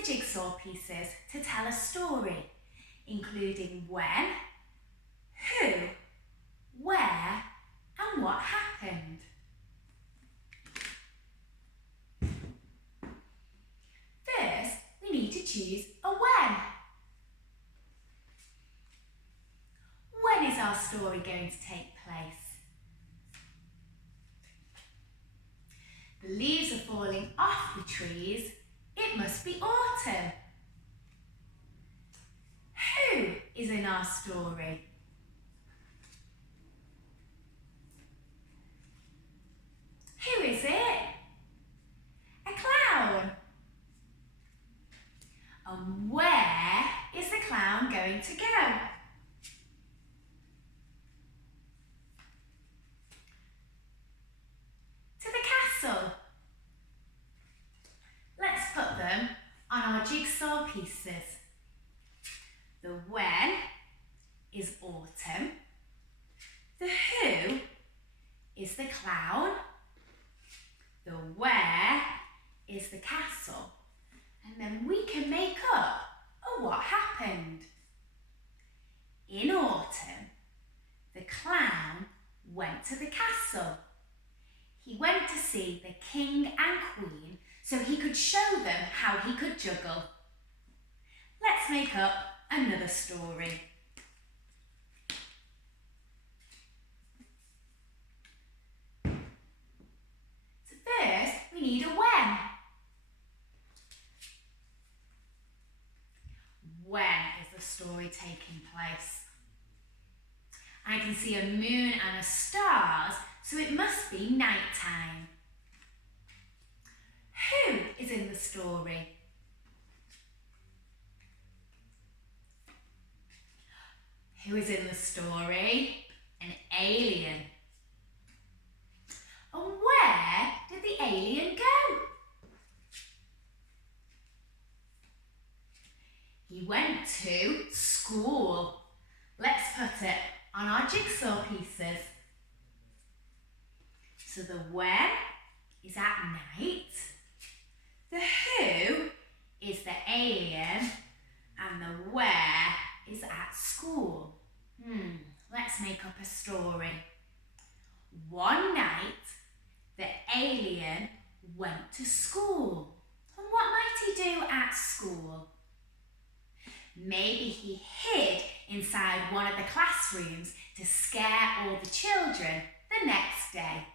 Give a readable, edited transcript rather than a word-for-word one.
the jigsaw pieces to tell a story, including when, who, where, and what happened. First, we need to choose a when. When is our story going to take place? The leaves are falling off the trees. It must be autumn. Who is in our story? Who is it? A clown. And where is the clown going to go? To the castle. Let's put them on our jigsaw pieces. The when is autumn. The who is the clown. The where is the castle. And then we can make up a what happened. In autumn, the clown went to the castle. He went to see the king and queen so he could show them how he could juggle. Let's make up another story. So first, we need a when. When is the story taking place? I can see a moon and a stars, so it must be night time. Who is in the story? Who is in the story? An alien. And where did the alien go? He went to school. Let's put it on our jigsaw pieces. So the when is at night. The who is the alien. And the where is at school. Let's make up a story. One night, the alien went to school. And what might he do at school? Maybe he hid inside one of the classrooms to scare all the children the next day.